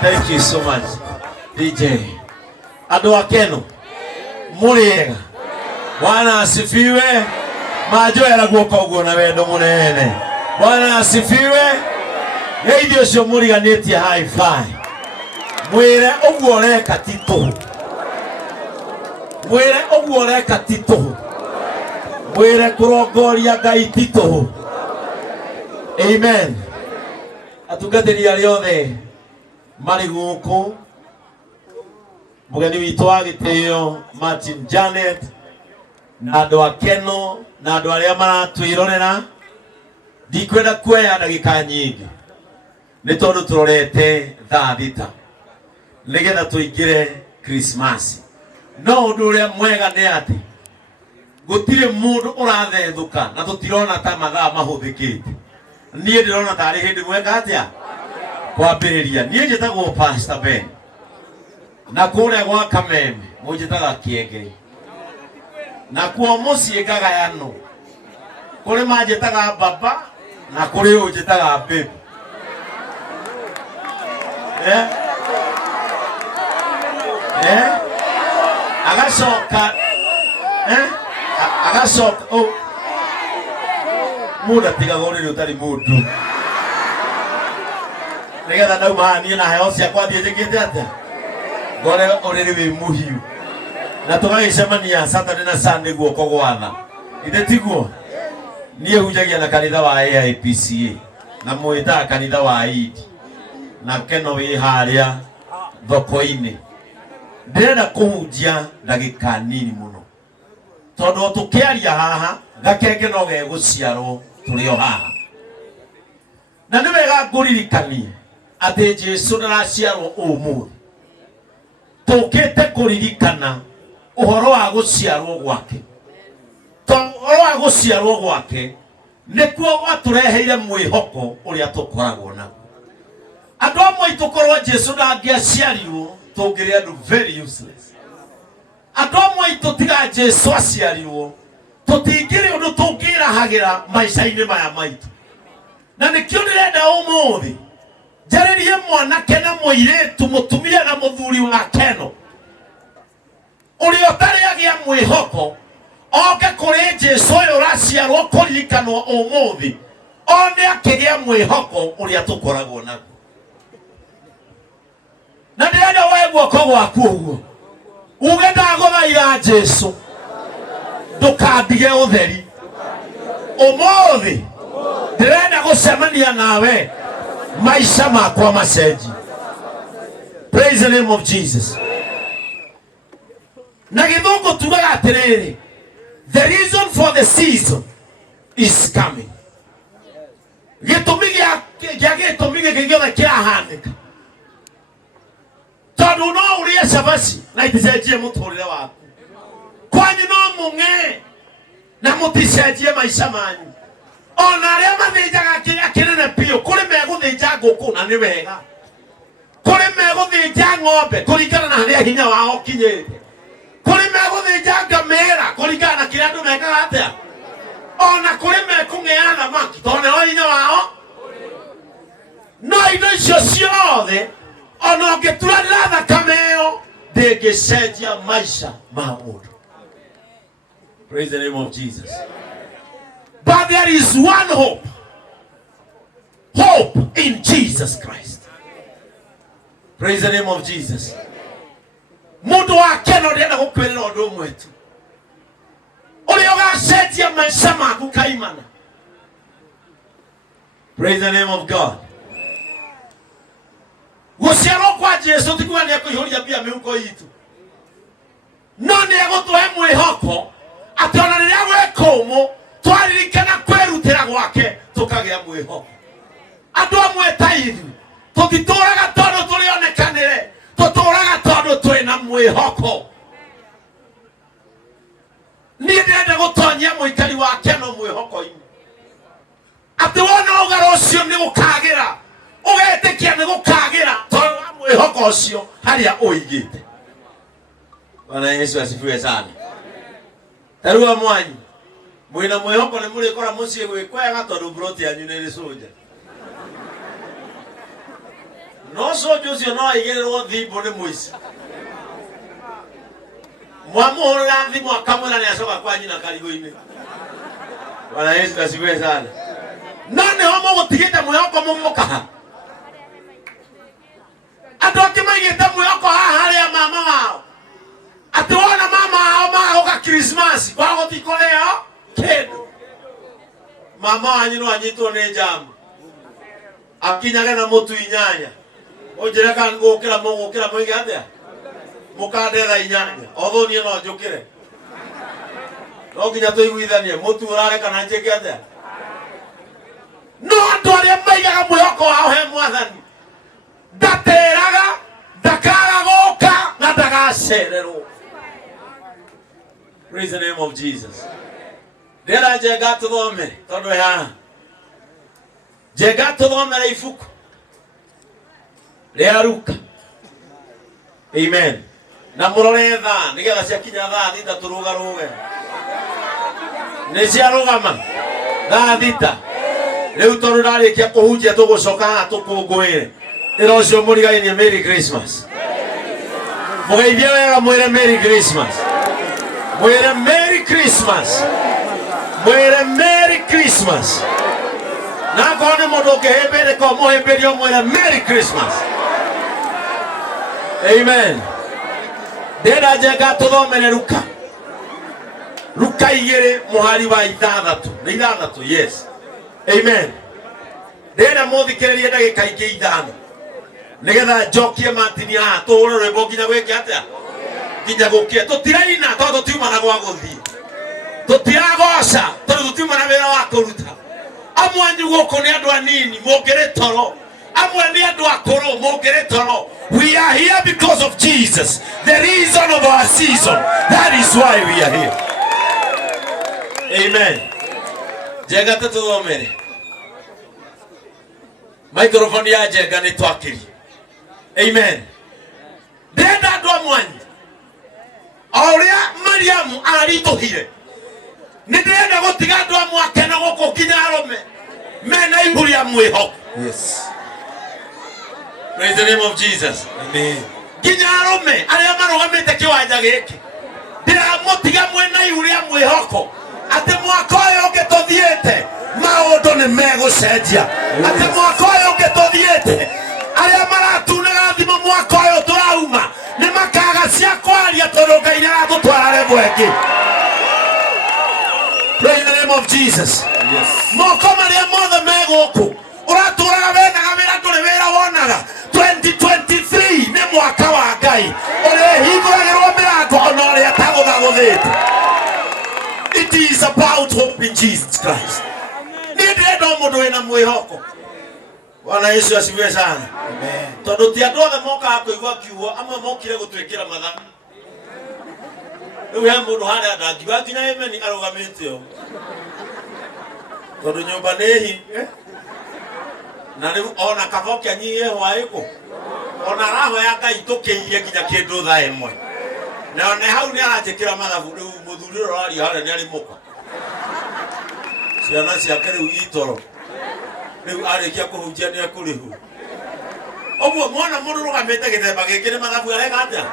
Thank you so much, DJ. Adwa kenu muriega Bwana asifiwe. Majoya la guoka ugo na wendo munene. Bwana asifiwe. Heidio cio muriganĩtie high five. Mwire uguo reka tito. Mwire uguo reka tito. Mwire kurongoria Ngai tito. Amen. Atungatĩri arĩa othe marĩ gũkũ, mũgeni witũ wa gĩtĩo Martin Janet, na andũ akeno na andũ arĩa maratwĩrorera, ndikwenda kuoya ndagĩka nyingĩ nĩ tondũ tũrorete thaa thita nĩgetha tũingĩre Christmas. No ũndũ ũrĩa mwega nĩ atĩ gũtirĩ mũndũ ũrathethũka na tũtirona ta mathaa mahũthĩkĩte. Niĩ ndĩrona tarĩ hĩndĩ mweka atĩa kwambĩrĩria. Niĩ njĩtagwo Pastor Ben, na kũrĩa gwa Kameme mũnjĩtaga Kiengei, na kuo mũciĩ ngagayano, kũrĩ manjĩtaga Baba na kũrĩ ũnjĩtaga Baby. Agacoka muda tiga gore utari mundu nigetha ndauma niĩ na heo ciakwa thiĩnjĩkĩte atĩa gore ũrĩrĩ wĩ mũhiũ na tũgagĩcemania Saturday na Sunday guoko gwatha ithe tiguo. Niĩ hunjagia na kanitha wa AIPCA na mwĩtaga kanitha wa Idi na keno wĩ harĩa thoko-inĩ. Ndĩrenda kũhunjia ndagĩka nini mũno tondũ tũkĩaria haha gakenge no gegũciarwo tũrĩ o haha, na nĩ wega ngũririkanie atĩ Jesũ ndaraciarwo ũmũthĩ. Tũkĩte kũririkana ũhoro wa gũciarwo gwake. Ũhoro wa gũciarwo gwake nĩkuo watũreheire mwĩhoko ũrĩa tũkoragwo naguo. Andũ amwe itũkorwo Jesũ ndangĩaciarirwo tũngĩrĩ andũ very useless. Andũ amwe itũtiga Jesũ aciarirwo tũtingĩrĩ ũndũ tũngĩrahagĩra maica-inĩ maya maitũ. Na nĩkĩo ndĩrenda ũmũthĩ njarĩrie mwanake na mũirĩtu, mũtumia na mũthuri wa keno, ũrĩa ũtarĩ agĩa mwĩhoko oke kũrĩ Jesũ ũyũ ũraciarwo kũririkanwo ũmũthĩ, one akĩgĩa mwĩhoko ũrĩa tũkoragwo naguo. Na ndĩrenda woe guoko gwaku ũguo uge ndagũthaitha Jesũ ndũkandige ũtheri ũmũthĩ. Ndĩrenda gũcemania nawe maisha makwa macenji. Praise the name of Jesus. Na gĩthũngũ tugaga atĩrĩrĩ, the reason for the season is coming. Gĩtũmi gĩkĩ gĩothe kĩrahanĩka tondũ no ũrĩe cabaci na iticenjie mũtũrĩre waku. Kwanyu no mũng'e na mũticenjie maica manyu. Ona arĩa mathĩnjaga kĩrĩa kĩnene biũ, kũrĩ megũthĩnja ngũkũ na nĩ wega, kũrĩ megũthĩnja ng'ombe kũringana na harĩa hinya wao kinyĩte, kũrĩ megũthĩnja ngamĩra kũringana na kĩrĩa andũ mekaga atĩa, ona kũrĩ mekũng'ea thamaki tondũ nĩo hinya wao. No indo icio ciothe ona ũngĩturanĩra thakame ĩyo ndĩngĩcenjia maica ma mũndũ. Praise the name of Jesus. But there is one hope. Hope in Jesus Christ. Praise the name of Jesus. Mundu wa keno ndĩrenda gukwirira undu umwe tu uria ugacenjia maica maku kaimana. Praise the name of God. Guciarwo kwa Jesu ti kuga ni ekuihuria mbia mihuko itu, no ni egutuhe mwihoko ati ona riria gwi kumu twaririkana kwirutira gwake tukagia mwihoko. Andu amwe ta ithu tutituraga tondu turionekanire, tuturaga tondu twina mwihoko. Ni ndenda gutonyia muikari wa keno mwihoko-ini ati wona ugaro ucio ni gukagira ugetikia ni gukagira tondu mwihoko ucio haria uigite. Bwana Yesu asifiwe sana. Tarua mwanyu mwina mwihoko ni muri kora mucie gwikwega tondu broti yanyu ni ri soja. No soja ucio no aigirirwo thimbu ni muici. Mwamuhurira thimu akamwira ni acoka kwa nyina karigo-ini. Bwana Yesu asifiwe sana. None homo gutigite mwihoko mumukaha. Andu angi maigite mwihoko haha haria mama wao ati wona mama wao magoka Christmas kwa gutikoreo kindu. Mama wanyu no anyitwo ni jamu akinyage na mutu inyanya ujire kan gukira muige atia mukandetha inyanya otho nie no njukire no nginya tuiguithanie mutu urare kana njike atia. No andu aria maigaga mwihoko wao he mwathani ndateraga ndakaga guka na ndagacererwo. Praise the name of Jesus. Ndera njega tuthomere tondu ya njega tuthomere ibuku ria Luka. Amen. Na murore thaa nigetha ciakinya thaa thita turugaruge ni ciarugama thaa thita. Riu tondu ndarikia kuhunjia tugucoka haha tukungwire ira ucio murigainie Merry Christmas. Mugeithie wega mwire Merry Christmas. Mwire Merry Christmas. Mwire Merry Christmas. Na kone mundu ukihembere ko muhemberio mwire Merry Christmas. Amen. Ndenda njega tuthomere Luka. Luka 2 muhari wa 6. Yes. Amen. Ndenda muthikiririe ndagika ingi 5 nigetha njokie matini haha tuhure rwimbo nginya gwiki atia nginya gukia tutiraina tondu tutiumana gwa guthii tutiragoca tondu tutiumana wira wa kuruta. Amwe anyu guku ni andu anini mungire toro, amwe ni andu akuru mungire toro. We are here because of Jesus, the reason of our season. That is why we are here. Amen. Jega tuthomere microphone ya jega ni twakiri. Amen. Ndenda andu amwanyu auria Mariamu arituhire ni ndenda gutiga andu amwe akena guku kinya arume mena ihuria mwihoko. Yes. Praise the name of Jesus. Amen. Kinya arume aria marugamite kiwanja giki ndiramutiga mwena ihuria mwihoko ati mwaka uyu ungituthiite maundu ni megucenjia. Ati mwaka uyu ungituthiite aria maratunaga thimo mwaka uyu turauma ni makaga cia kwaria tondu Ngai niaratutwara revo ingi. Praise the name of Jesus. Yes. Moko maria mothe meguku uraturaga wenaga wira nduri wira wonaga 2023 ni mwaka wa Ngai urihinguragirwo mirango ona uria taguthaguthite. It is about hope in Jesus Christ. Ni ndenda mundu wina mwihoko. Bwana Yesu asifiwe sana. Amen. Tondu ti andu othe moka kuigua kiugo amwe mokire gutwikira mathagu. Riu he mundu haria ndangiuga nginya amen arugamite o tondu nyumba ni hi na riu ona kabokia nyie hwaiku ona raho ya Ngai tukiirie nginya kindu thaa imwe na ona hau ni aranjikira mathagu. Riu muthuri rori haria ni arimuka ciana ciake riu itoro riu arikia kuhunjia ni akurihu oguo mwana mundu rugamite githemba giki ni mathagu areka atia.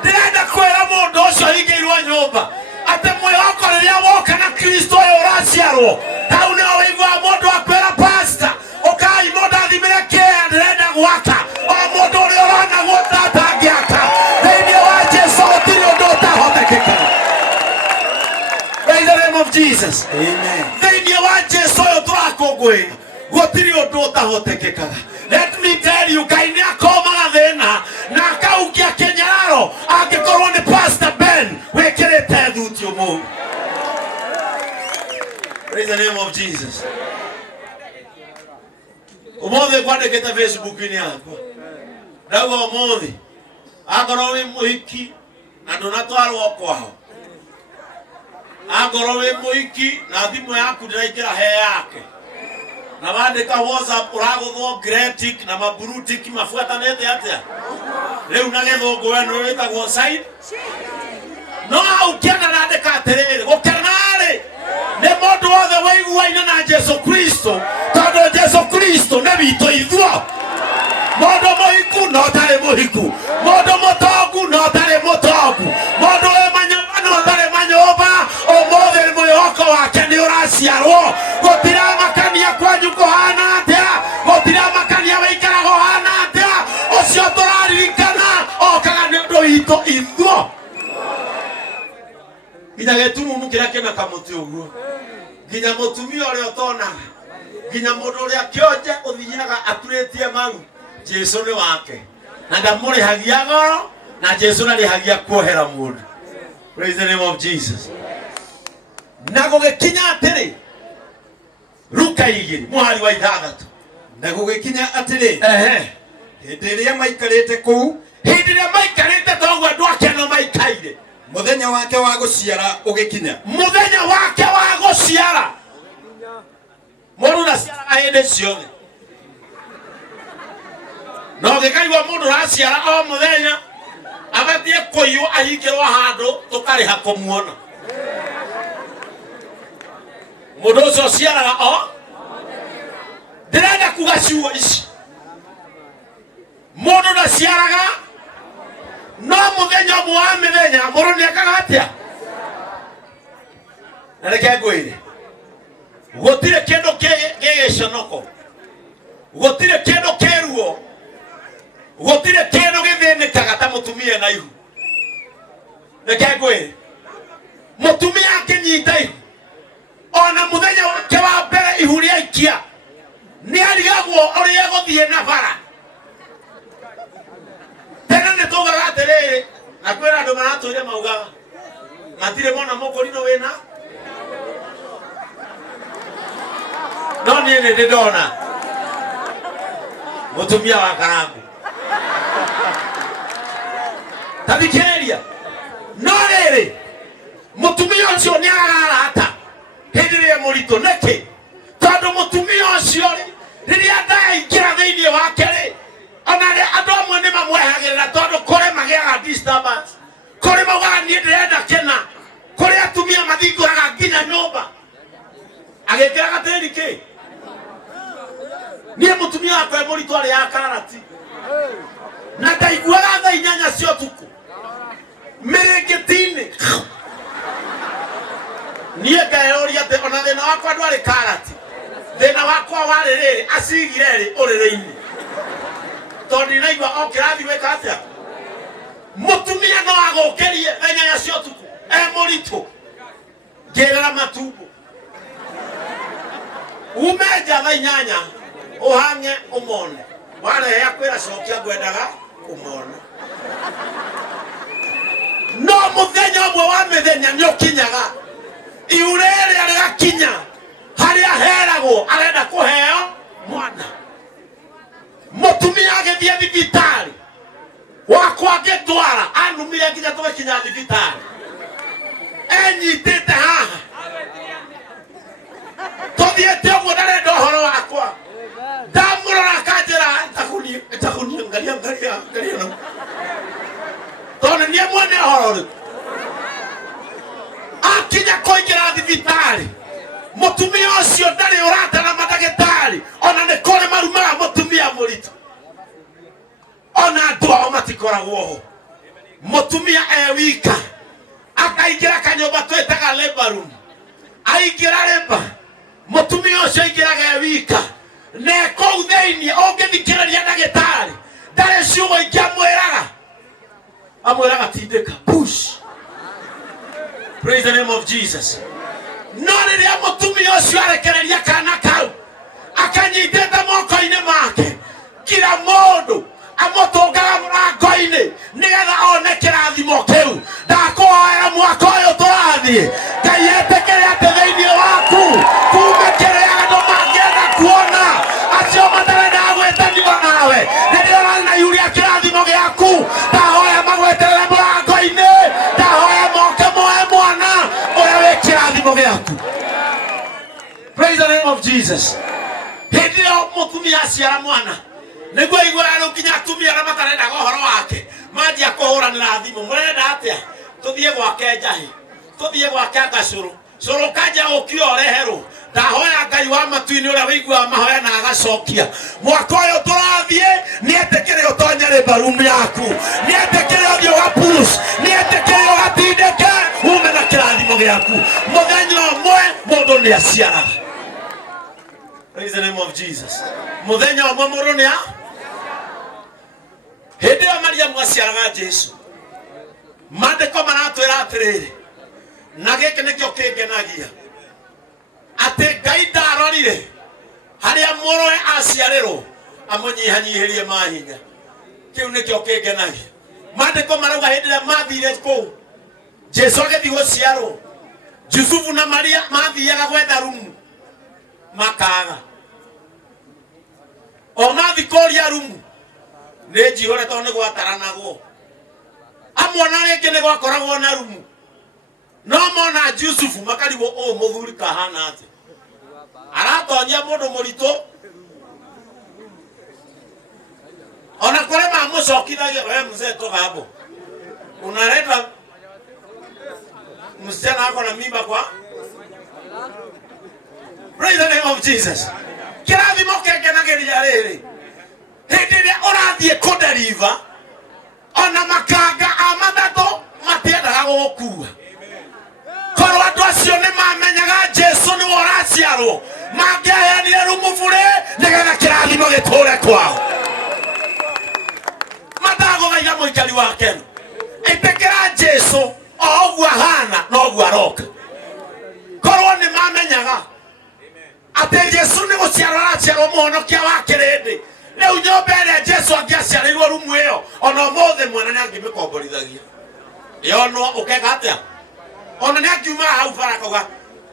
Ndenda kwira mundu ucio hingiirwo nyumba ati mwihoko riria woka na Kristo uyu uraciarwo hau ni wigua mundu akwira pastor ukai mundu athimire kia ndenda gwaka o mundu uria urona guota atangiaka thiini wa Jesu gutiri undu of Jesus. Amen. Thĩinĩ wa Jesũ ũyũ tũrakũngũĩra gũtirĩ ũndũ ũtahotekekaga. Let me tell you, Ngai nĩ akomaga thĩna na akaukia kĩnyararo angĩkorwo nĩ Pastor Ben wĩkĩrĩte thuti ũmũthĩ. Praise the name of Jesus. Ũmũthĩ kwandĩkĩte Facebook-inĩ yakwa. Ndauga ũmũthĩ akorwo wĩ mũhiki na ndũnatwarwo kwao, akorwo wĩ mũhiki na thimũ yaku ndĩraingĩra he yake, na wandĩka WhatsApp ũragũthwo gretic na maburutic mabuatanĩte atĩa, rĩu na gĩthũngũ we nĩ wĩtagwo side. No hau kĩanda nandĩka atĩrĩrĩ, gũkenarĩ nĩ mũndũ wothe wĩiguaine na Jesũ Kristo, tondũ Jesũ Kristo nĩ witũ ithuĩ. Mũndũ mũhiku no tarĩ mũhiku, mũndũ mũtongu no tarĩ mũtongu, mũndũ wĩ manyũmba no tarĩ manyũmba. Ũmũthĩ mwĩhoko wake nĩ ũraciarwo. Gũtiramakania kwanyu kũhana atĩa, gũtiramakania wĩikaraga ũhana atĩa. Ũcio tũraririkana okaga nĩ ũndũ witũ ithuĩ. Nginya gĩtumumu kĩrĩa kĩna kamũtĩ ũguo, nginya mũtumia ũrĩa ũtonaga, nginya mũndũ ũrĩa kĩonje ũthiaga aturĩtie maru, Jesũ nĩ wake na ndamũrĩhagia goro, na Jesũ ndarĩhagia kuohera mũndũ. Praise the name of Jesus. Na gũgĩkinya atĩrĩ, Luka 2 mũhari wa 6, Na gũgĩkinya atĩrĩ, hĩndĩ ĩrĩa maikarĩte kũu, hĩndĩ ĩrĩa maikarĩte toguo andũ ake no maikaire, mũthenya wake wa gũciara ũgĩkinya. Mũthenya wake wa gũciara. Mũndũ ndaciaraga hĩndĩ ciothe. No gĩkaigua mũndũ ũraciara o mũthenya agathiĩ kũiywo ahingĩrwo handũ tũkarĩha kũmuona. Mũndũ ũcio ũciaraga o. Ndĩrenda kuga ciugo ici, mũndũ ndaciaraga, no mũthenya ũmwe wa mĩthenya mũndũ nĩekaga atĩa. Na reke ngwĩre, gũtirĩ kĩndũ gĩgĩconoko, gũtirĩ kĩndũ kĩruo, gũtirĩ kĩndũ gĩthĩnĩkaga ta mũtumia na ihu. Reke ngwĩre, mũtumia akĩnyita ihu, ona mũthenya wake wa mbere ihu rĩaikia, nĩ arigagwo ũrĩa gũthiĩ na bara. Tena nĩ tugaga atĩrĩrĩ, na kwĩna andũ maratũire maugaga matirĩ mona mũkũrinũ wĩna, no niĩ nĩ ndĩndona mũtumia wa karangu. Tathikĩrĩria, no rĩrĩ mũtumia ũcio nĩ ararata hĩndĩ ĩrĩa mũritũ. Nĩkĩ? Tondũ mũtumia ũcio rĩrĩa ndaingĩra thĩinĩ wake rĩ, ona andũ amwe nĩ mamwehagĩrĩra tondũ kũrĩ magĩaga disturbance, kũrĩ maugaga niĩ ndĩrenda kĩna, kũrĩ atumia mathingũraga nginya nyũmba. Agĩkĩra gatĩri kĩ? Niĩ mũtumia wakwa mũritũ arĩ ya karati, na ndaiguaga thaa 8 cia ũtukũ mĩrĩngĩti-inĩ. Niĩ ngaeroria atĩ ona thĩna wakwa ndwarĩ karati, thĩna wakwa warĩ rĩrĩ, acigire rĩ ũrĩrĩ-inĩ, tondũ ndinaigua o kĩrathi gwĩka atĩa. Mũtumia no agũkĩrie thaa 8 cia ũtukũ mũritũ, ngĩrĩra matumbo, ume nja thaa 8 ũhang'e ũmone, warehe akwĩra cokia ngwendaga ũmone. No mũthenya ũmwe wa mĩthenya nĩ ũkinyaga, ihu rĩrĩa rĩgakinya harĩa heragwo arenda kũheo mwana. Mũtumia agĩthiĩ thibitarĩ, wakwa ngĩtwara, anumire nginya tũgĩkinya thibitarĩ, enyitĩte haha, tũthiĩte ũguo ndarenda ũhoro wakwa, ndamũrora akanjĩra ntakunia ngaria no, tondũ niĩ mwene ũhoro rĩu. Akinya kũingĩra thibitarĩ, mũtumia ũcio ndarĩ ũrata na mandagĩtarĩ, ona nĩ kũrĩ marumaga mũtumia mũritũ, ona andũ ao matikoragwo ho. Mũtumia wika akaingĩra kanyũmba twĩtaga labor room, aingĩra labor, mũtumia ũcio aingĩraga wika, na kũu thĩinĩ ũngĩthikĩrĩria ndagĩtarĩ ndarĩ ciugo ingĩ amwĩraga tindĩka push. Praise the name of Jesus. No riria mutumia ucio arekereria kana kau akanyitete moko-ini make kila mundu amutungaga murango-ini nigetha one kirathimo kiu ndakuhoera mwaka uyu turathie Ngai etekere ati thiini waku kume kiria andu mangienda kuona acio matarenda gwitanio nawe riria urari na yuria kirathimo giaku ndahoya magweterere murango-ini ndahoya moke moe mwana uria wi kirathimo giaku. Praise the name of Jesus. Hindi yo mutumia aciara mwana niguo igura rukinya atumia na matarenda gohoro wake manjia kuhuranira thimu murenda atia tuthie gwake njahi tuthie gwake ngacuru curu kanja ukio reheru ndahoya Ngai wa matu-ini uria wigua mahoya na agacokia mwaka uyu turathie nietekere utonyere barumu yaku nietekere uthie wa pulse nietekere ugatindeke ume na kirathimo giaku muthenya umwe mundu ni aciaraga. Praise the name of Jesus. Muthenya umwe mundu ni hindi ya Mariamu aciaraga Jesu mandiko maratwira atiriri na giki nikio kingenagia ati Ngai ndarorire haria muroe aciarirwo amunyihanyihirie mahinya kiu nikio kingenagia mandiko marauga hindi ya mathire kuu Jesu agithii guciarwo Yusufu na Maria mathiaga gwetha rumu makaga o mathi kuria rumu ni jihore to ni gwataranagwo amwana ringi ni gwakoragwo na rumu no mona Yusufu makarigwo o muthuri kahana ati aratonyia mundu murito ona kore mamucokithagia we mzee tugabo unaleta msichana wako na mimba kwa. Praise the name of Jesus. Kirathimo kengenagiria riri hindi iria urathie kuderiva ona makanga a mathatu matiendaga gukua korwo andu acio ni mamenyaga Jesu ni uraciarwo mangiaheanire rumu bure nigetha kirathimo giture kwao mataguthaitha muikari wa Kenya itikira Jesu o uguo ahana no uguo aroka korwo ni mamenyaga ati Jesu ni guciarwo araciarwo muhonokia wa kirindi riu nyomba iria Jesu angiaciarirwo rumu iyo ona umuthe mwana ni angimikombothagia yonwo ukega atia ona ni angiuma hau bara akauga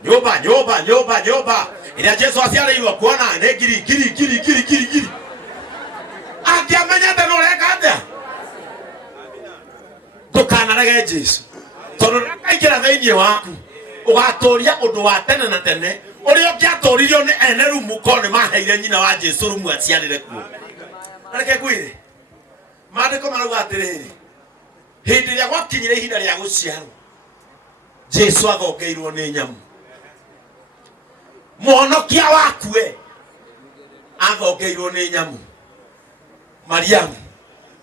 nyomba iria Jesu aciarirwo kuona ni ngiri angiamenyete no reka atia ndukanarege Jesu tondu ndakaingira thiini waku ugatoria undu wa tene na tene uria ngiatoririo ni ene rumu ko ni maheire nyina wa Jesu rumu aciarire kuo areke kwire mandiko marauga atiriri hindi ria gwakinyire ihinda ria guciarwo Jesu athongeirwo ni nyamu muhonokia waku athongeirwo ni nyamu Mariamu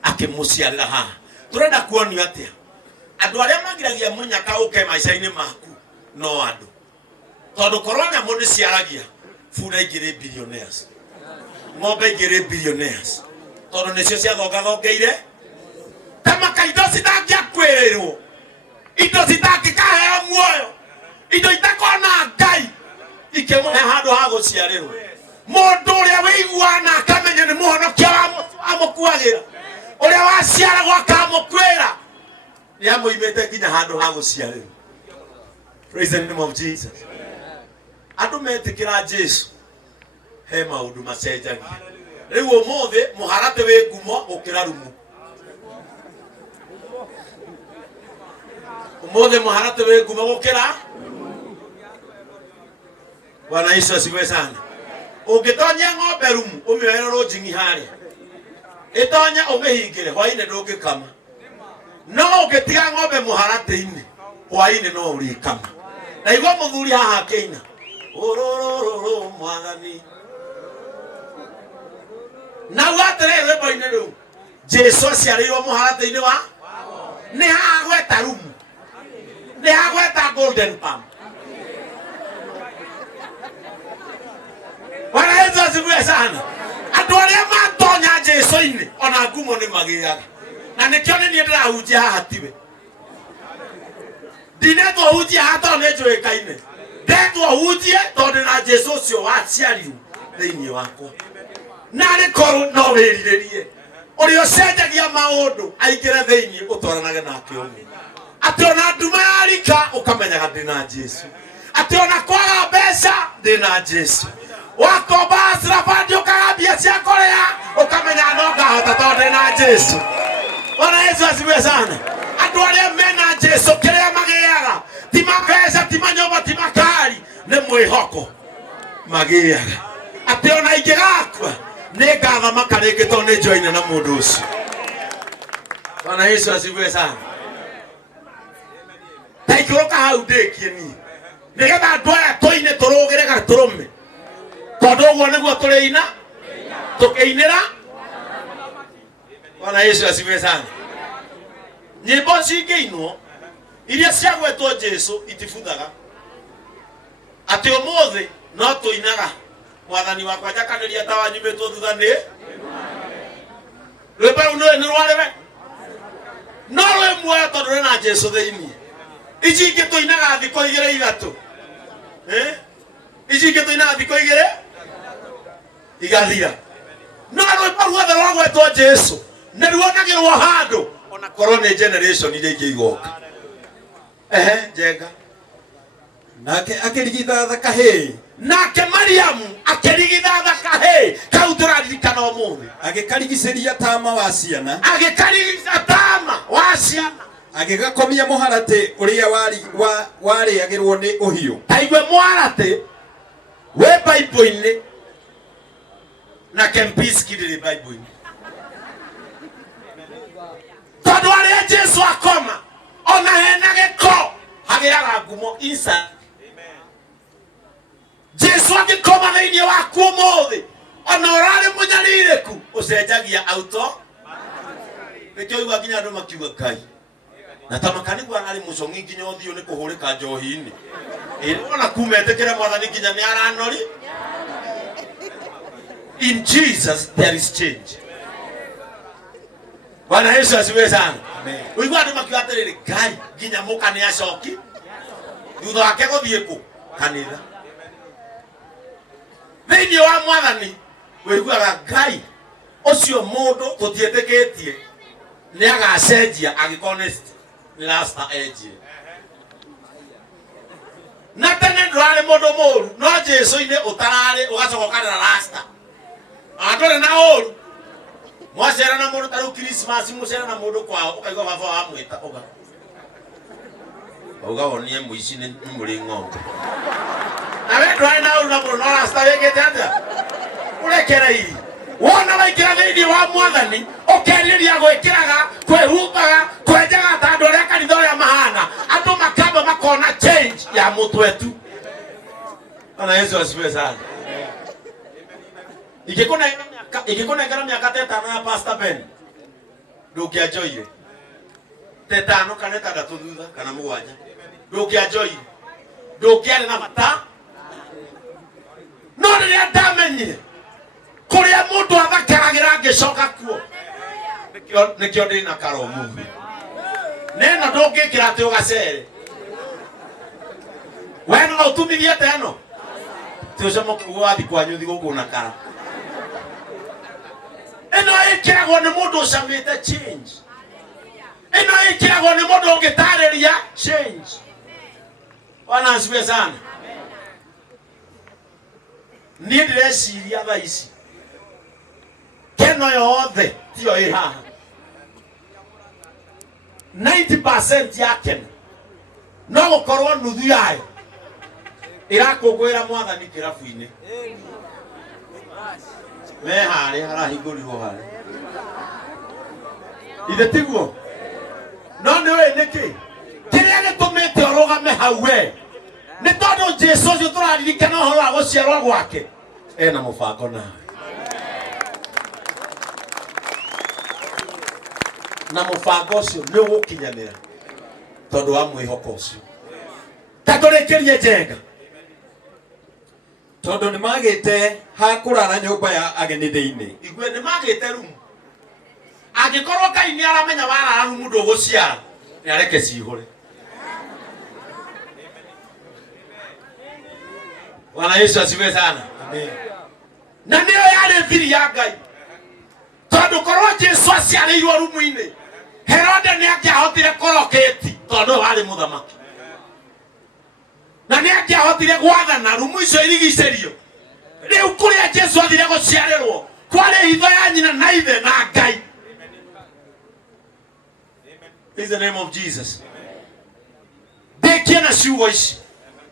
akimuciarira haha turenda kuonio atia andu aria magiragia munyaka uke maica-ini maku no andu tondu korwo nyamu ni ciaragia bunda ingiri billionaires ng'ombe ingiri billionaires tondu nicio ciathongathongeire tamaka indo citangiakwirirwo indo citangikaheo muoyo indo itakona Ngai ikimuhe handu ha guciarirwo mundu uria wiguana akamenya ni muhonokia amukuagira uria waciaragwo akamukwira ni amuimite kinya handu ha guciarirwo. Praise the name of Jesus. Andu metikira Jesu he maundu macenjagia riu umuthi muharate wi ngumo gukira rumu umuthi muharate wi ngumo gukira Bwana Yesu asifiwe sana. Ungitonya ng'ombe rumu umioera rujingi haria itonya umihingire hwaine ndungikama no ungitiga ng'ombe muharate-ini hwaine no urikama na igwa muthuri haha keina orororo mwathani na watere rwimbo-ini riu Jesu aciarirwo muharate-ini wa ni hagweta rumu ni hagweta golden palm. Bwana Yesu asifiwe sana. Andu aria matonya Jesu-ini ona ngumo ni magiaga na nikio ni ndirahunjia haha tiwe ndinetwo hunjia haha tondu ni njuikaine ndetwo hujie tondu na Jesu ucio waciariu thiini wakwa nari koru no wiriririe uri ucenjagia maundu aingire thiini utwaranage nake umu ati ona nduma yarika ukamenyaga ndina Jesu ati ona kwaga mbeca ndina Jesu wakomba sirabandi ukagambia cia korea ukamenya no ngahota tondu ndina Jesu. Bwana Yesu asifiwe sana. Andu aria mena Jesu kiria magiaga ti mabeza ti manyumba ti makari ni mwihoko magiaga ati ona ingigakua ni ngathamaka ringi tondu ni njoine na mundu ucio. Bwana Yesu asifiwe sana. Taikoroka hau ndikie ni nigetha andu aya tuine turugire gaturume tondu uguo niguo turiina tukiinira. Bwana Yesu asifiwe sana. Nyimbo cingiinwo iria ciagwetwo Jesu itifuthaga ati umuthi no tuinaga mwathani wakwa njakaniria ta wanyumitwo thutha ni rwimbo rũu nĩ rwariwe no rwĩ muoyo tondu rwĩna Jesu thiini. Ici ingĩ tuinaga thikũ igĩrĩ ithatũ ici ingĩ tuinaga thikũ igĩrĩ igathira no rwimbo ruothe rwagwetwo Jesu nĩ ruonagĩrwo handũ ona korwo nĩ generation iria ingĩ igoka. Njenga nake akirigitha thakahĩ nake Mariamu akirigitha thakahĩ kau tũraririkana ũmũthĩ agĩkarigicĩria tama wa ciana agĩkarigicĩria tama wa ciana agĩgakomia mũharatĩ ũrĩa warĩagĩrwo nĩ ũhiũ. Taigwe mũharatĩ wĩ Bible-inĩ na Kempiski ndĩrĩ Bible-inĩ tondu aria Jesu akoma ona hena gĩko hagĩaga ngumo inside. Jesu agĩkoma thĩinĩ waku ũmũthĩ ona ũrarĩ mũnyarirĩku ũcenjagia auto nĩkĩo igua nginya andũ makiuga Ngai na ta makanigua arĩ mũcong'i nginya ũthiũ nĩ kũhũrĩka njohi-inĩ ona kumetĩkĩre mwathani nginya nĩ aranori. In Jesus there is change. Bwana Yesu asifiwe sana. Uigua andu makiuga atiriri Ngai nginya muka ni acoki thutha wake guthie ku kanitha thiini wa mwathani wiguaga Ngai ucio mundu tutietikitie ni agacenjia agikonest ni rasta ejire na tene ndwari mundu muru no Jesu-ini utarari ugacoka ukarera rasta andore na oru mwacera na mundu taru Christmas mucera na mundu kwao ukaigwa baba wa mwita uga wonie muici ni muri ng'ombe na we ndwari na oru na mundu no rasta wegete atia urekerei wona waikira thiini wa mwathani ukeriria gwikiraga kwihumbaga kwenjaga ta andu aria kanitha uria mahana andu makamba makona change ya mutwetu. Bwana Yesu asifiwe sana. Ikikuna miaka tetano ya Pastor Ben ndukiajoire tetano kana tandatu thutha kana mugwanja ndukiajoire ndukiari na mata no riria ndamenyire kuria mundu athakaragira ngicoka kuo nikio ndi na karomu neno ndungikira ati ugacere we no utumithie teno ti ucomo wathi kwanyu thi gukuna kara eno ikiragwo ni mundu ucamite change eno ikiragwo ni mundu ungitariria change. Bwana asifiwe sana. Ni ndireciria thaa ici keno yothe tiyo ĩ haha 90% ya keno no gukorwo nuthu yayo irakũngũĩra mwathani kĩrabu-inĩ me harĩa harahingũrirwo harĩa ithe tiguo no nĩ ũĩ nĩkĩ kĩrĩa gĩtũmĩte ũrũgame hau we nĩ tondũ Jesu ũcio tũraririkana ũhoro wa gũciarwo gwake ena mũbango nawe na mũbango ũcio nĩ ũgũkinyanĩra tondũ wa mwĩhoko ũcio. Ta tũrĩkĩrie Njenga tondu ni magite ha kurara nyumba ya ageni thiini igwe ni magite rumu angikorwo Ngai ni aramenya warara rumu nduguciara ni areke ciihore Bwana Yesu asifiwe sana. Amen. Na niyo yale thiri ya Ngai. Tondu korwo Jesu aciarĩirwo rumu-inĩ, Herode nĩangĩahotire kũroketi tondu warĩ mũthamaki. Na nĩangĩahotire gwathana rumu icio irigicĩrio. Rĩu kũrĩa Jesu athire gũciarĩrwo kwarĩ hitho ya nyina na ithe na Ngai. In the name of Jesus. Ndekie na ciugo ici.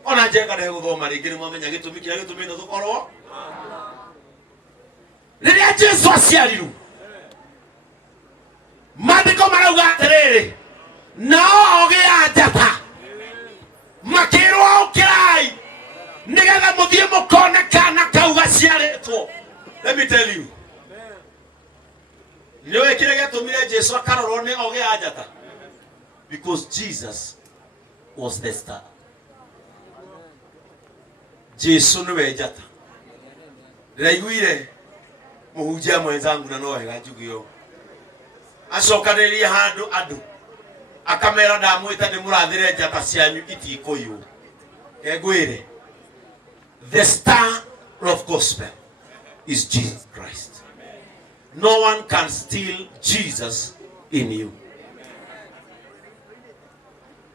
Ona njenga nĩ gũthoma rĩngĩ nĩ mwamenya gĩtũmi kĩrĩa gĩtũmĩte tũkorwo. Rĩrĩa Jesu aciarirwo, maandĩko marauga atĩrĩrĩ, nao ogĩ a njata makĩrwo ũkĩrai nĩgetha mũthiĩ mũkone kana kau gaciarĩtwo. Let me tell you. Nĩwe kĩrĩa gĩatũmire Jesu akarorwo nĩ ogĩ a njata. Because Jesus was the star. Jesu nĩwe njata. Ndĩraiguire mũhunjia mwenzangu na no wega njuge ũũ. Acokanĩrĩria handũ andũ akamera ndamwĩta ndĩmũrathĩre njata cianyu itikũiywo. Ngwĩre, the star of gospel is Jesus Christ. No one can steal Jesus in you.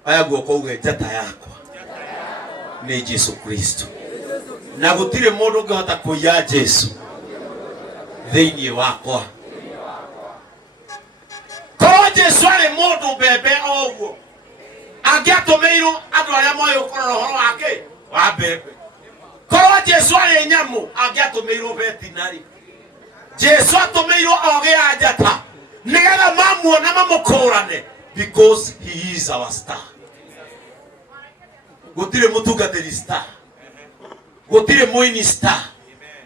Aya guoko uge njata yakwa nĩ Jesu Kristo. Na gũtirĩ mũndũ ũngĩhota kũiya Jesu thĩinĩ wakwa. Korwo Jesu arĩ mũndũ mbembe o ũguo, angĩatũmĩirwo andũ arĩa moĩ ũkorora ũhoro wake wa mbembe. Korwo Jesu arĩ nyamũ, angĩatũmĩirwo veterinary. Jesu atũmĩirwo ogĩ a njata nĩgetha mamuona mamũkũrane, because he is our star. Gũtirĩ mũtungatĩri star, gũtirĩ mũini star.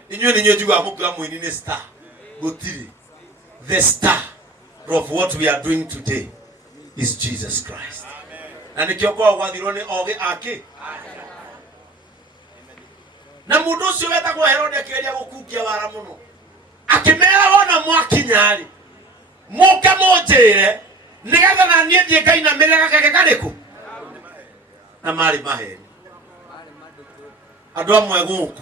Inyuĩ nĩnyuĩ njugaga mũkiuga mũini nĩ star. Gũtirĩ. The star of what we are doing today is Jesus Christ. Na nĩkĩo kwa gwathirwo nĩ ogĩ ake. Na mũndũ ũcio wetagwo Herode akĩgeria gũkungia wara mũno, akĩmera wona mwakinyarĩ mũke mũnjĩre nĩgetha na niĩ thiĩ ngainamĩrĩra gakeke karĩkũ. Na marĩ maheni. Andũ amwe gũkũ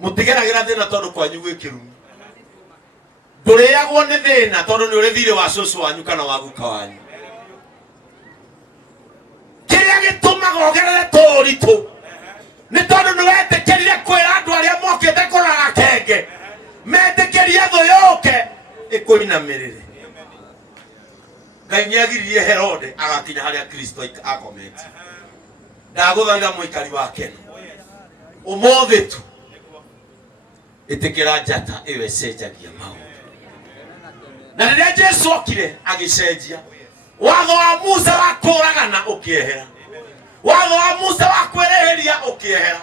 mũtigeragĩra thĩna tondũ kwanyu gwĩ kĩrumi. Ndũrĩagwo nĩ thĩna tondũ nĩ ũrĩ thirĩ wa cũcũ wanyu kana wa guka wanyu. Kĩrĩa gĩtũmaga ũgerere tũũritũ nĩ tondũ nĩ wetĩkĩrire kwĩra andũ arĩa mokĩte kũraga kenge metĩkĩrie thũ yũke ĩkũinamĩrĩre. Ngai nĩagiririe Herode agakinya harĩa Kristo akomete. Ndagũthaitha mũikari wa Kenya, ũmũthĩ tu ĩtĩkĩra njata ĩyo ĩcenjagia maũndũ. Na rĩrĩa Jesu okire agĩcenjia, watho wa Musa wa kũragana ũkĩehera, watho wa Musa wa kwĩrĩhĩria ũkĩehera.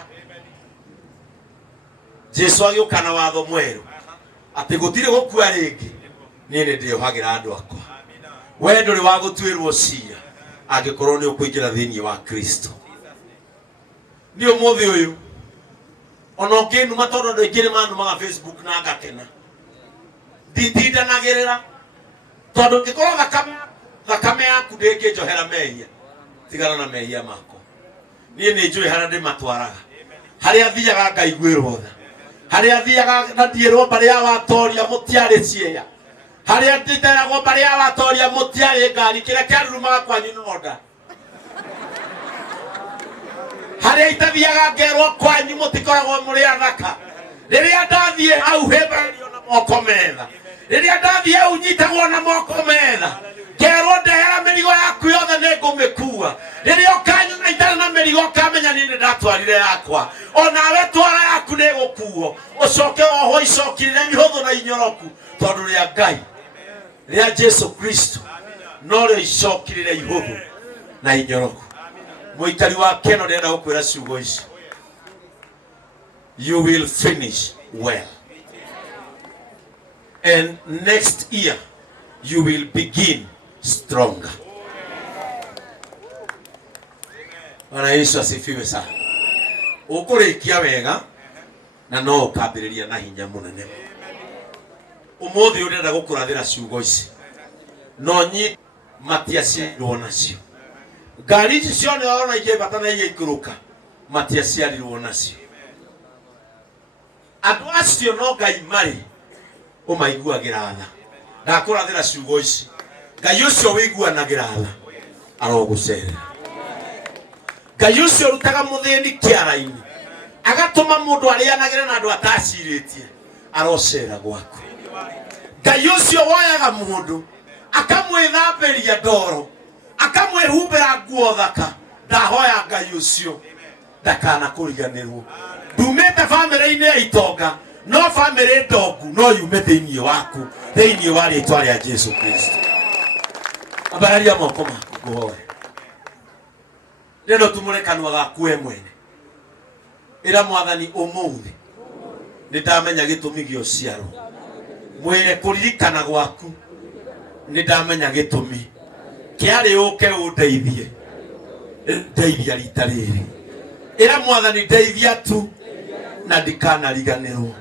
Jesu agĩũka na watho mwerũ atĩ gũtirĩ gũkua rĩngĩ, niĩ nĩ ndĩohagĩra andũ akwa. Wee ndũrĩ wa gũtuĩrwo ciira angĩkorwo nĩ ũkũingĩra thĩinĩ wa Kristo. Nĩ ũmũthĩ ũyũ ona ũkĩnuma tondũ andũ aingĩ nĩmanumaga Facebook na ngakena, nditindanagĩrĩra tondũ ngĩkorwo thakame yaku ndĩngĩnjohera mehia, tigana na mehia makwa. Niĩ nĩ njũĩ harĩa ndĩmatwaraga, harĩa thiaga ngaiguĩrwo tha, harĩa thiaga na ndierwo mbarĩ ya watoria mũtiarĩ ciea, harĩa ndĩteragwo mbarĩ ya watoria mũtiarĩ ngari, kĩrĩa kĩarurumaga kwanyu no nda, harĩa itathiaga ngerwo kwanyu mũtikoragwo mũrĩ athaka. Rĩrĩa ndathiĩ hau hĩmbagĩrio na moko metha, rĩrĩa ndathiĩ hau nyitagwo na moko metha, ngerwo ndehera mĩrigo yaku yothe nĩngũmĩkua. Rĩrĩa ũkanyona itarĩ na mĩrigo ũkamenya niĩ nĩndatwarire yakwa, onawe twara yaku nĩgũkuo, ũcoke oho icokirire ihũthũ na inyoroku tondũ rĩa Ngai, rĩa Jesu Kristo no rĩo icokirire ihũthũ na inyoroku. Mũikari wa Keno ndĩrenda gũkwĩra ciugo ici. You will finish well. And next year you will begin stronger. Bwana Yesu asifiwe sana. Ũkũrĩkia wega na no ũkambĩrĩria na hinya mũnene. Ũmũthĩ ũrenda gũkũrathĩra ciugo ici, no nyi matiaciarwo nacio. ngari ici cione ona igĩbatana igĩikũrũka matiaciarirwo nacio. Andũ acio no Ngai marĩ ũmaiguagĩra tha. Ndakũrathĩra ciugo ici. Ngai ũcio wĩiguanagĩra tha arogũcerera. Ngai ũcio ũrutaga mũthĩni kĩara-inĩ agatũma mũndũ arĩanagĩre na andũ atacirĩtie arocera gwaku. Ngai ũcio woyaga mũndũ akamwĩthambĩria ndoro akamwĩhumbĩra nguo thaka. Ndahoya Ngai ũcio ndakanakũriganĩrwo. Ndumĩte bamĩrĩ-inĩ ya itonga no bamĩrĩ ndongu no yume thĩinĩ waku thĩinĩ wa rĩĩtwa rĩa Jesu Kristo. Ambararia moko maku ngũhoe. Rĩrĩ tumũre kanua gaku we mwene. Ĩra Mwathani ũmũthĩ nĩndamenya gĩtũmi gĩa ũciarwo. Mwĩre kũririkana gwaku nĩndamenya gĩtũmi kĩarĩ ũke ũndeithie. Ndeithia rita rĩrĩ. Ĩra Mwathani ndeithia tu na ndikanariganĩrwo.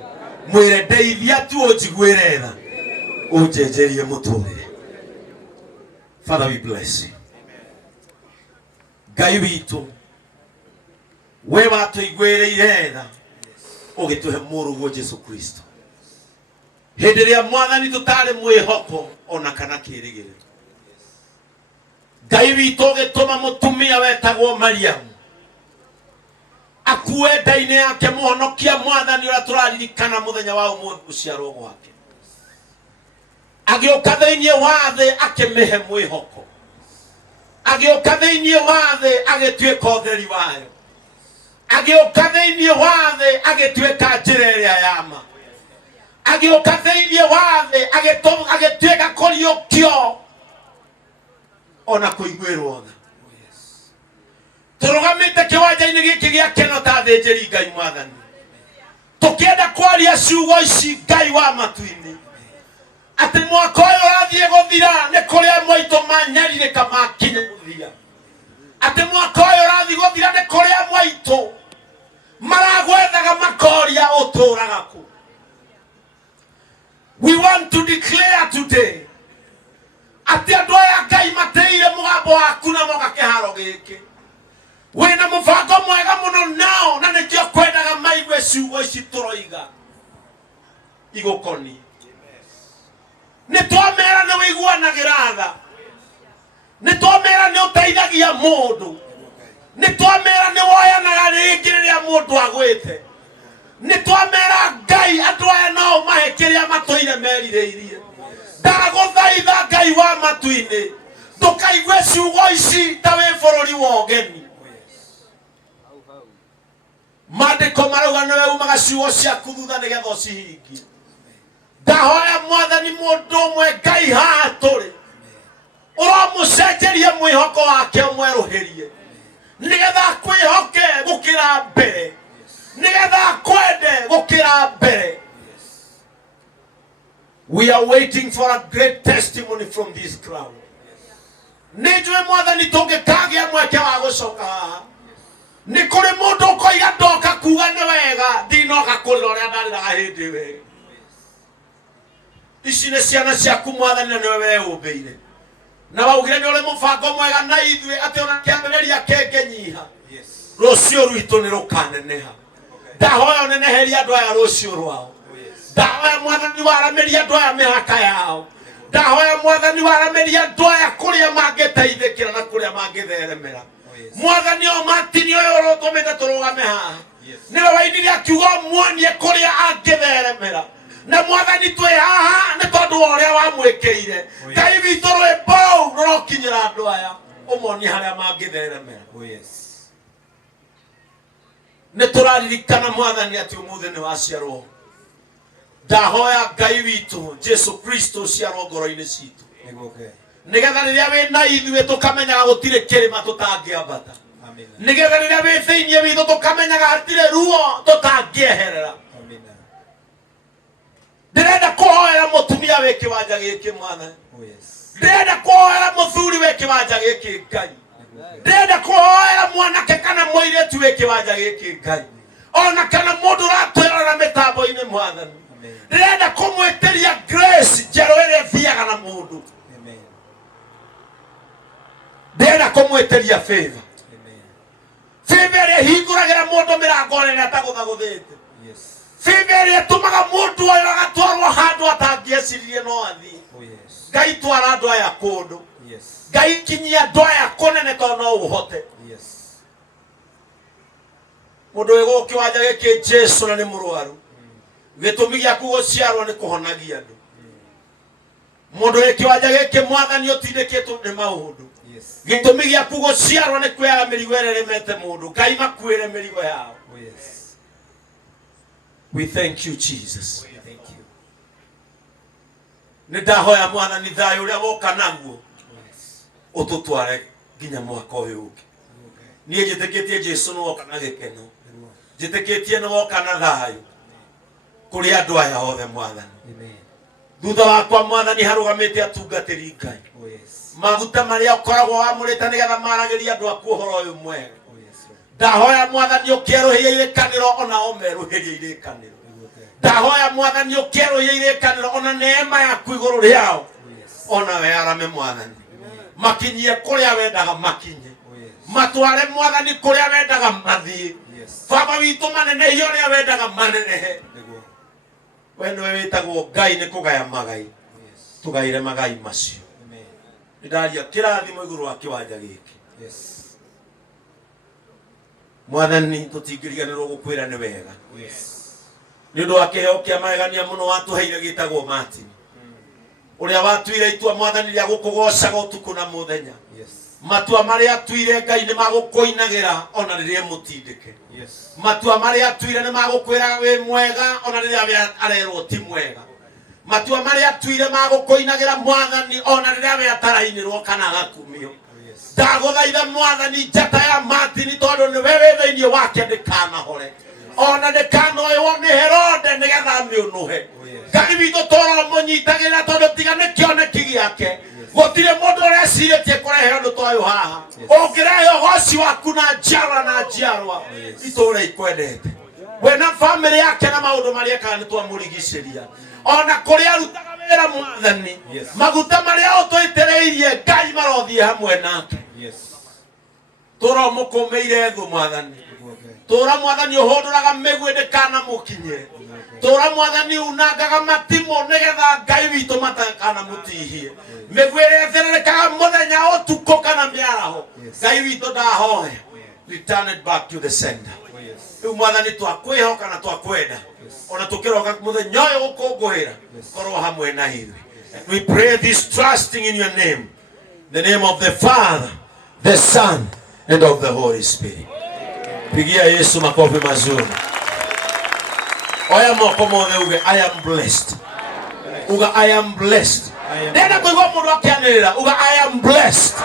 Mwĩre ndeithia tu ũnjiguĩre tha ũnjenjerie mũtũrĩre. Father, we bless you. Ngai witũ we watũiguĩrĩire tha ũgĩtũhe mũrũguo Jesu Kristo. Hĩndĩ ĩrĩa Mwathani tũtarĩ mwĩhoko ona kana kĩĩrĩgĩrĩro. Ngai witũ ũgĩtũma mũtumia wetagwo Mariamu akue nda-inĩ yake mũhonokia Mwathani ũrĩa tũraririkana mũthenya wa ũmũthĩ gũciarwo gwake. Agĩũka thĩinĩ wa thĩ akĩmĩhe mwĩhoko. Agĩũka thĩinĩ wa thĩ agĩtuĩka ũtheri wayo. Agĩũka thĩinĩ wa thĩ agĩtuĩka njĩra ĩrĩa ya ma. Agĩũka thĩinĩ wa thĩ agĩtuĩka kũriũkio ona kũiguĩrwo tha. Tũrũgamĩte kĩwanja-inĩ gĩkĩ gĩa keno ta thĩnjĩri Ngai Mwathani tũkĩenda kwaria ciugo ici Ngai wa matu-inĩ atĩ mwaka ũyũ ũrathiĩ gũthira nĩ kũrĩa maitũ manyarirĩka makinya mũthia. Atĩ mwaka ũyũ ũrathiĩ gũthira nĩ kũrĩa maitũ maragwethaga makoria ũtũũraga kũ. We want to declare today atĩ andũ aya Ngai mateire mũgambo waku na moka kĩharo gĩkĩ. Wĩna mũbango mwega mũno nao na nĩkĩo kwendaga maigue ciugo ici tũroiga igũkoniĩ. Nĩtwamera nĩ wĩiguanagĩra tha. Nĩtwamera nĩ ũteithagia mũndũ. Nĩtwamera nĩ woyanaga rĩngĩ rĩrĩa mũndũ agwĩte. Nĩtwamera Ngai andũ aya nao mahe kĩrĩa matũire merirĩirie. Ndagũthaitha Ngai wa matu-inĩ ndũkaigue ciugo ici ta wĩ bũrũri wa ũgeni. Maandĩko marauga nĩwe umaga ciugo ciaku thutha nĩgetha ũcihingie. Ndahoya Mwathani mũndũ ũmwe Ngai haha tũrĩ ũromũcenjerie mwĩhoko wake ũmwerũhĩrie nĩgetha akwĩhoke gũkĩra mbere, nĩgetha akwende gũkĩra mbere. We are waiting for a great testimony from this crowd. Nĩnjũĩ Mwathani tũngĩkagĩa mweke wa gũcoka haha nĩ kũrĩ mũndũ ũkoiga ndoka kuga nĩ wega ndinoka kũrĩra ũrĩa ndarĩraga hĩndĩ wega. Ici nĩ ciana ciaku Mwathani na nĩwe weũmbĩire na waugire nĩ ũrĩ mũbango mwega na ithuĩ atĩ ona kĩambĩrĩria kĩngĩnyiha rũciũ rwitũ nĩ rũkaneneha. Ndahoya ũneneheria andũ aya rũciũ rwao. Ndahoya Mwathani waramĩria andũ aya mĩhaka yao. Ndahoya Mwathani waramĩria andũ aya kũrĩa mangĩteithĩkĩra na kũrĩa mangĩtheremera. Mwathani o matini ũyũ ũrũtũmĩte tũrũgame haha nĩwe wainire akiuga muonie kũrĩa angĩtheremera. Na Mwathani twĩ haha nĩ tondũ wa ũrĩa wamwĩkĩire. Ngai witũ rwĩmbo rũrokinyĩra andũ aya ũmonie harĩa mangĩtheremera. Nĩ tũraririkana Mwathani atĩ ũmũthĩ nĩ waciarwo. Ndahoya Ngai witũ Jesu Kristo ciarwo ngoro-inĩ citũ nĩgetha rĩrĩa wĩ na ithuĩ tũkamenyaga gũtirĩ kĩrĩma tũtangĩambata. Nĩgetha rĩrĩa wĩ thĩinĩ witũ tũkamenyaga hatirĩ ruo tũtangĩeherera. Ndĩrenda kũhoera mũtumia wĩ kĩwanja gĩkĩ Mwathani. Ndĩrenda kũhoera mũthuri wĩ kĩwanja gĩkĩ Ngai. Ndĩrenda kũhoera mwanake kana mũirĩtu wĩ kĩwanja gĩkĩ Ngai. Ona kana mũndũ ũratwĩrora mĩtambo-inĩ Mwathani. Ndĩrenda kũmwĩtĩria grace njerũ ĩrĩa ĩthiaga na mũndũ. Ndĩrenda kumweteria favor. Favor hinguragira mundu mirango nene ataguthagũthĩte. Favor ĩtumaga mundu oyo agatwarwo handu atangiecirie no athii. Ngai twara andu aya kundu. Ngai kinyia andu aya kunene to no uhote. Mundu ego kiwanja giki Jesu na ni murwaru. Gitumi giaku guciarwo ni kuhonagia andu. Mundu kiwanja giki mwathani utindikitwo ni maundu. Gitumi giaku guciarwo ni kweaga mirigo eremete mundu. Ngai makwire mirigo yao. We thank you, Jesus. Thank you. Nidahoya mwathani thayo uria woka naguo. Ututware nginya mwaka uyu ungi. Nie njitikitie Jesu no woka na gikeno. Njitikitie no woka na thayo. Kuri andu aya othe mwathani. Thutha wakwa mwathani harugamite atungatiri Ngai. Maguta maria ukoragwo wamurite nigetha maragiria andu aku uhoro uyu mwega. Ndahoya mwathani ukieruhirie irikaniro ona omeruhirie irikaniro. Ndahoya mwathani ukieruhirie irikaniro ona neema yaku iguru riao. Ona we arame mwathani. Makinyie kuria wendaga makinye. Matware mwathani kuria wendaga mathie. Baba witu manene hiyo ria wendaga manenehe. We niwe witagwo Ngai ni kugaya magai. Tugaire magai macio. Ndaria kirathimo iguru wa kiwanja giki. Mwathani tutingiriganirwo gukwira ni wega. Ni undu wa kiheo kia magegania muno watuheire gitagwo Martin. Uria watuire itua mwathani ria gukugocaga utuku na muthenya. Matua maria tuire Ngai ni magukuinagira ona riria mutindike. Matua maria tuire ni magukwira we mwega ona riria arerwo ti mwega. Matua maria tuire magukuinagira mwathani ona riria we atarainirwo kana gakumio. Ndaguthaitha mwathani njata ya Martin tondu ni wewe thĩinĩ wake ndikanahore. Ona ndikanoywo ni Herode nigetha miunuhe. Ngai witũ tũromunyitagĩra tondu tiga nĩ kĩoneki gĩake. Gũtirĩ mũndũ ũrecirĩtie kũrehe ũndũ ta ũyũ haha. Ũngĩrehe ũgoci waku na njiarwa na njiarwa itũũra ikwendete. We na famĩlĩ yake na maũndũ marĩa ekaga nĩ twamũrigicĩria. Ona kũrĩa arutaga wĩra mwathani. Maguta marĩa ũtũitĩrĩirie Ngai marothiĩ hamwe nake. Tũromũkũmĩire thũ mwathani. Tora mwathani ũhũndũraga mĩguĩ ndĩkanamũkinye. Tora mwathani unangaga matimo nigetha Ngai witũ matakanamũtihie. Mĩguĩ ĩrĩa ĩthererekaga mũthenya ũtukũ kana mĩaraho. Ngai witũ ndahoya. Return it back to the sender. Rĩu mwathani twakwĩhoka na twakwenda. Ona tũkĩroka mũthenya ũyũ gũkũngũĩra. Korwo hamwe na ithuĩ. We pray this trusting in your name. The name of the Father, the Son, and of the Holy Spirit. Pigia Yesu makofi mazuri. Oya moko mothe uge I am blessed. Uga I am blessed. Nenda kuigua mundu akianirira uga I am blessed.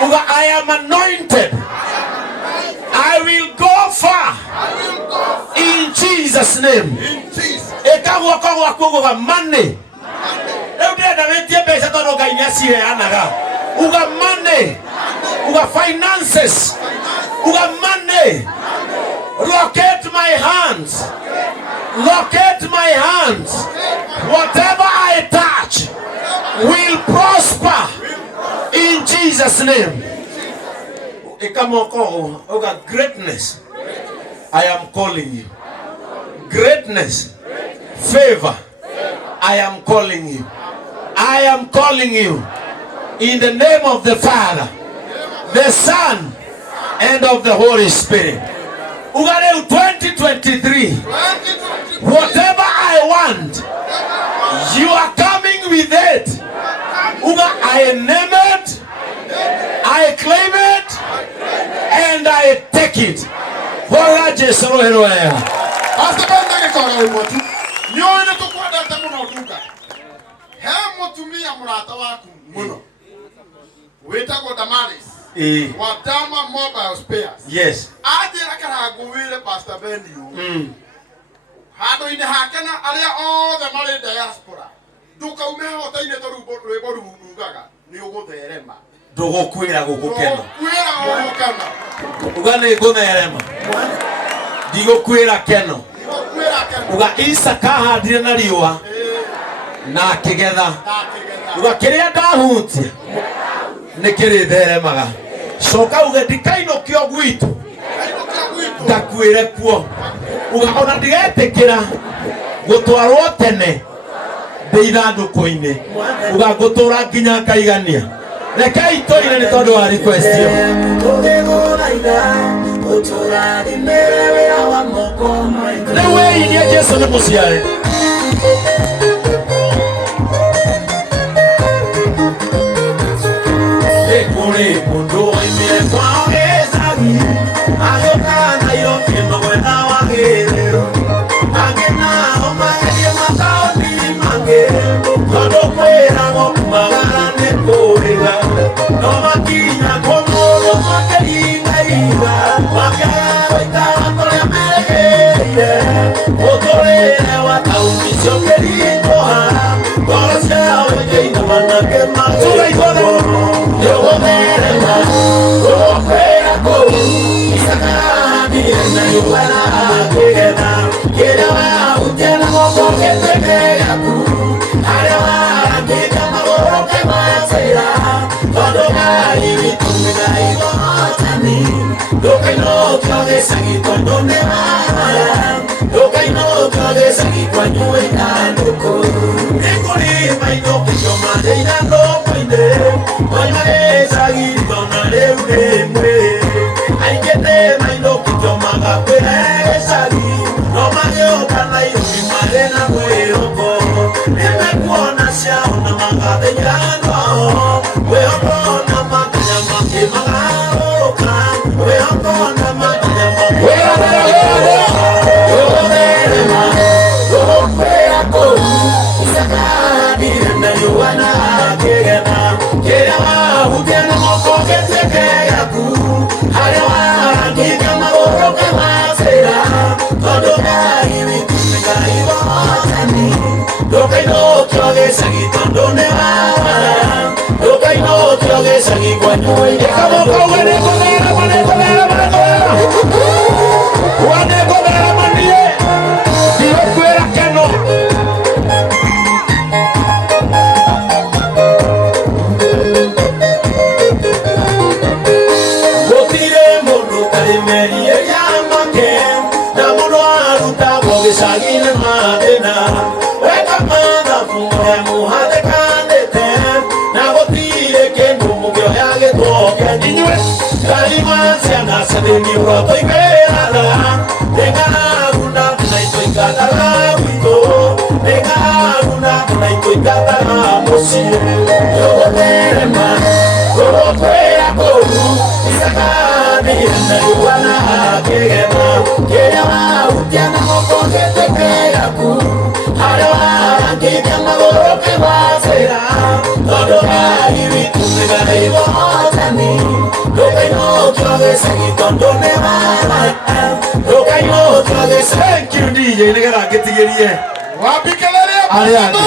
Uga I am anointed. I will go far. In Jesus name. Ekagwo kogwa kuguga money. Leo ndenda wetie mbeca tondu Ngai nĩaciheanaga. Uga money. Uga finances. Uga money. Locate my hands. Locate my hands. Whatever I touch will prosper in Jesus' name. Ikamoko, uga greatness. I am calling you. Greatness. Favor. I am calling you. I am calling you. In the name of the Father, the Son, and of the Holy Spirit. Ugareu 2023. Whatever I want, you are coming with it. Uga, I name it, I claim it, and I take it. Hora Jesu roheroya. Asabanda gekora umutu. Nyoene tukwada tamuno duka. He mutumia murata waku muno. Wetagwo Damaris. Wadama mobile spares. Yes. Adira karaguwire Pastor Bendio. Hado ine hakana aria all the male diaspora. Duka umeho taine toru reboru nugaga. Ni ugotherema. Dogo kwira gukukena. Kwira gukukena. Ugane gotherema. Digo kwira keno. Uga Isa kahandire na riwa. Na kigetha. Uga kiria ndahutia. Nikiri theremaga. Soka uge ndikaino kio gwitu ndakwire kuo uga ona ndigetikira gutwarwo tene ndeithanduku-ini uga ngutura nginya ngaigania rekei toire ni tondu wa request yo riu weinie Jesu ni muciare kuri mundu oimire kwao gicagi agioka Nairobi mwena wa Githero angĩ nao magerie mataũni mangĩ tondũ kwĩragwo kumagara nĩ kũrĩga no makinya kũmũndũ makĩringainga makĩaga gũikara kũrĩa merĩgĩrĩire mũtũrĩre wa taũni icio ũkĩringũha ngoro ciao ikĩinama na kĩmatugaigũrũ yogũtherema gũkwĩra kũu isakaranie na nyũmba akĩgetha kĩrĩa wahutia na moko gĩtuĩke gĩaku harĩa warangĩte magũrũ kĩmacĩra tondũ Ngai witũ nĩ Ngai mũhotani ndũkainũkio gĩcagi tondũ nĩ wahaya ndũkainũkio gĩcagi kwanyu ithandũkũ nĩ kũrĩ mainũkĩrio marĩ ithandũkũ-inĩ moima gĩcagi tona rĩu rĩmwe aingĩ nĩ mainũkĩrio magakwĩra gĩcagi no magĩũka Nairobi marĩ na mwĩhoko nĩmekuona ciao na magathĩnja ngoro mwĩhoko na makanya makĩmagarũrũka mwĩhoko na makanya makĩgũtherema gũkwĩra kũu isakaranie na nyũmba na akĩgetha kĩrĩa wahutia na moko gĩtuĩke gĩaku harĩa warangĩte magũrũ kĩmacĩra tondũ Ngai witũ nĩ Ngai mũhotani ndũkainũkio gĩcagi tondũ nĩ wahaya ndũkainũkio gĩcagi kwanyu ĩkamũkauge nĩngũtherema nĩngũtherema niĩ ndigũkwĩra keno gũtirĩ mũndũ ũtarĩ merirĩria make na mũndũ arutagwo gĩcagi-inĩ mathĩna weka mathabu ũrĩa mũhatĩkanĩte na gũtirĩ kĩndũ mũngĩoya gĩtwoke inyuĩ ngarima ciana cathĩni ũrotũingĩraga nĩngaraguna tunaitũingataga gwitũ nĩngaraguna tunaitũingataga mũciĩ gũgũtherema gũgũkwĩra kũu isakaranie na nyũmba na akĩgetha kĩrĩa wahutia na moko gĩtuĩke gĩaku harĩa warangĩte magũrũ kĩmacĩra tondũ Ngai witũ nĩ Ngai mũhotani ndũkainũkio gĩcagi tondũ nĩ wahaya ndũkainũkio gĩcagi. Thank you DJ nĩgetha ngĩtigĩrie wambikĩrĩria arĩa angĩ